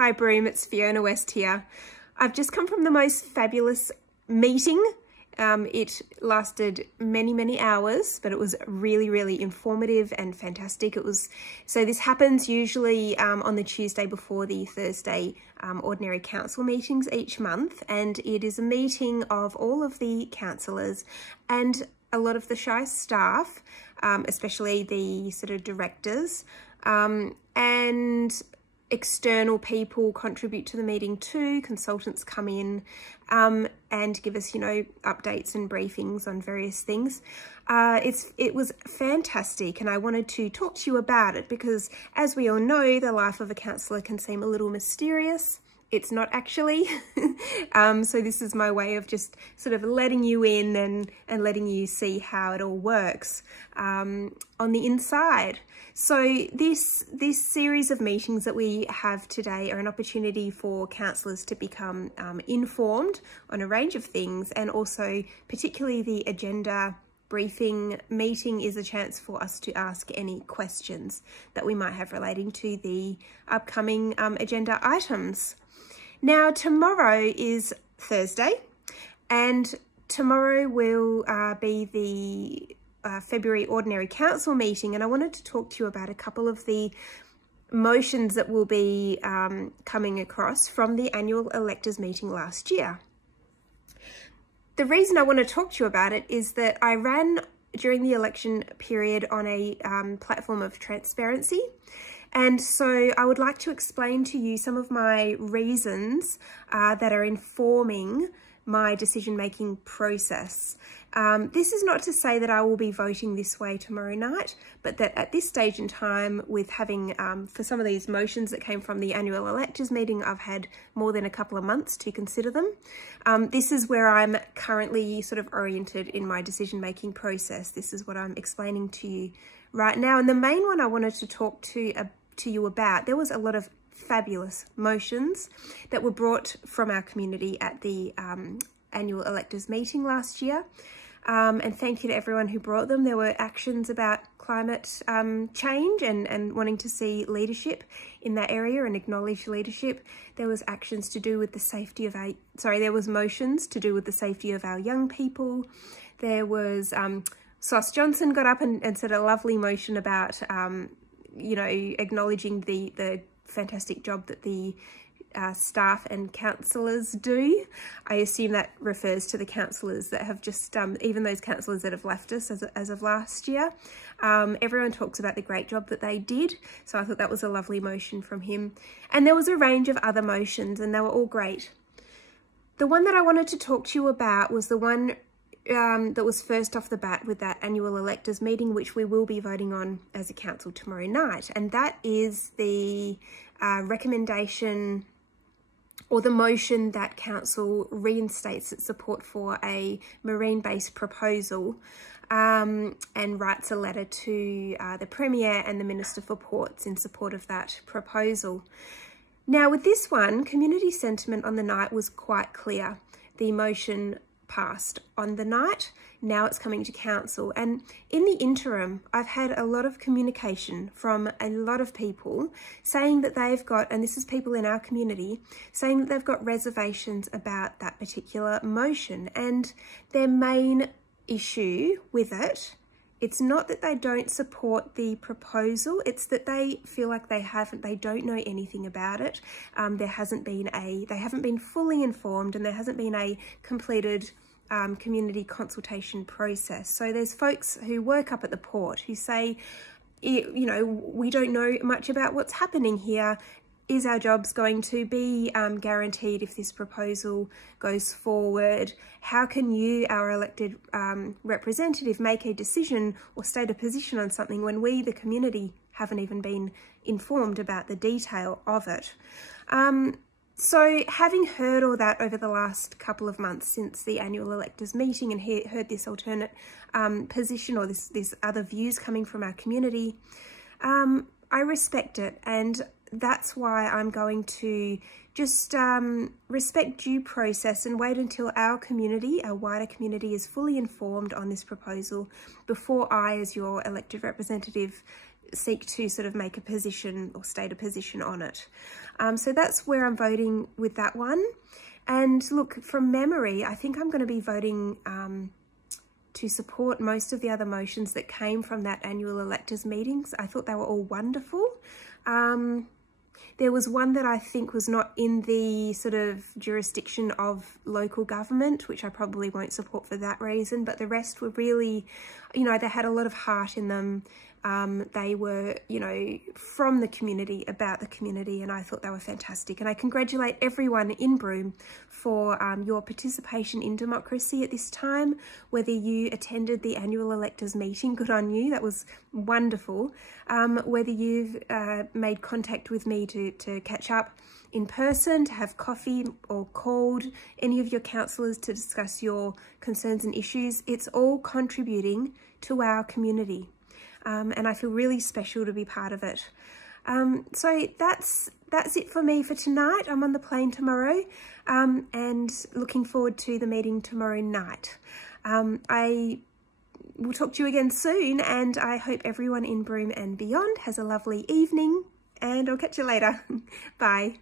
Hi Broom, it's Fiona West here. I've just come from the most fabulous meeting. It lasted many hours, but it was really informative and fantastic. So this happens usually on the Tuesday before the Thursday ordinary council meetings each month, and it is a meeting of all of the councillors and a lot of the Shire staff, especially the sort of directors, and external people contribute to the meeting too. Consultants come in and give us, updates and briefings on various things. It was fantastic, and I wanted to talk to you about it because, as we all know, the life of a councillor can seem a little mysterious. It's not actually. So this is my way of just sort of letting you in and letting you see how it all works on the inside. So this series of meetings that we have today are an opportunity for councillors to become informed on a range of things, and also particularly the agenda briefing meeting is a chance for us to ask any questions that we might have relating to the upcoming agenda items. Now, tomorrow is Thursday, and tomorrow will be the February Ordinary Council meeting, and I wanted to talk to you about a couple of the motions that will be coming across from the Annual Electors Meeting last year. The reason I want to talk to you about it is that I ran during the election period on a platform of transparency. And so I would like to explain to you some of my reasons that are informing my decision-making process. This is not to say that I will be voting this way tomorrow night, but that at this stage in time, with having, for some of these motions that came from the Annual Electors Meeting, I've had more than a couple of months to consider them. This is where I'm currently sort of oriented in my decision-making process. This is what I'm explaining to you right now. And the main one I wanted to talk to you about, there was a lot of fabulous motions that were brought from our community at the Annual Electors Meeting last year. And thank you to everyone who brought them. There were actions about climate change and wanting to see leadership in that area and acknowledge leadership. There was actions to do with the safety of there was motions to do with the safety of our young people. There was, Sauce Johnson got up and said a lovely motion about, acknowledging the fantastic job that the staff and councillors do. I assume that refers to the councillors that have just, even those councillors that have left us as of last year. Everyone talks about the great job that they did. So I thought that was a lovely motion from him. And there was a range of other motions, and they were all great. The one that I wanted to talk to you about was the one that was first off the bat with that Annual Electors Meeting, which we will be voting on as a council tomorrow night. And that is the recommendation or the motion that council reinstates its support for a marine-based proposal and writes a letter to the Premier and the Minister for Ports in support of that proposal. Now, with this one, community sentiment on the night was quite clear. The motion passed on the night. Now it's coming to council, and in the interim I've had a lot of communication from a lot of people saying that they've got, and this is people in our community, saying that they've got reservations about that particular motion. And their main issue with it's not that they don't support the proposal, it's that they feel like they don't know anything about it. They haven't been fully informed, and there hasn't been a completed community consultation process. So there's folks who work up at the port who say, we don't know much about what's happening here. Is our jobs going to be guaranteed if this proposal goes forward? How can you, our elected representative, make a decision or state a position on something when we, the community, haven't even been informed about the detail of it? So having heard all that over the last couple of months since the Annual Electors Meeting and heard this alternate position or this other views coming from our community, I respect it, and that's why I'm going to just respect due process and wait until our community, our wider community, is fully informed on this proposal before I, as your elected representative, seek to sort of make a position or state a position on it. So that's where I'm voting with that one. And look, from memory, I think I'm going to be voting to support most of the other motions that came from that annual electors meetings. I thought they were all wonderful. There was one that I think was not in the sort of jurisdiction of local government, which I probably won't support for that reason, but the rest were really, you know, they had a lot of heart in them. They were, you know, from the community, about the community, and I thought they were fantastic. And I congratulate everyone in Broome for your participation in democracy at this time, whether you attended the annual electors meeting, good on you, that was wonderful. Whether you've made contact with me to catch up in person, to have coffee, or called any of your councillors to discuss your concerns and issues, it's all contributing to our community. And I feel really special to be part of it. So that's it for me for tonight. I'm on the plane tomorrow and looking forward to the meeting tomorrow night. I will talk to you again soon, and I hope everyone in Broome and beyond has a lovely evening, and I'll catch you later. Bye.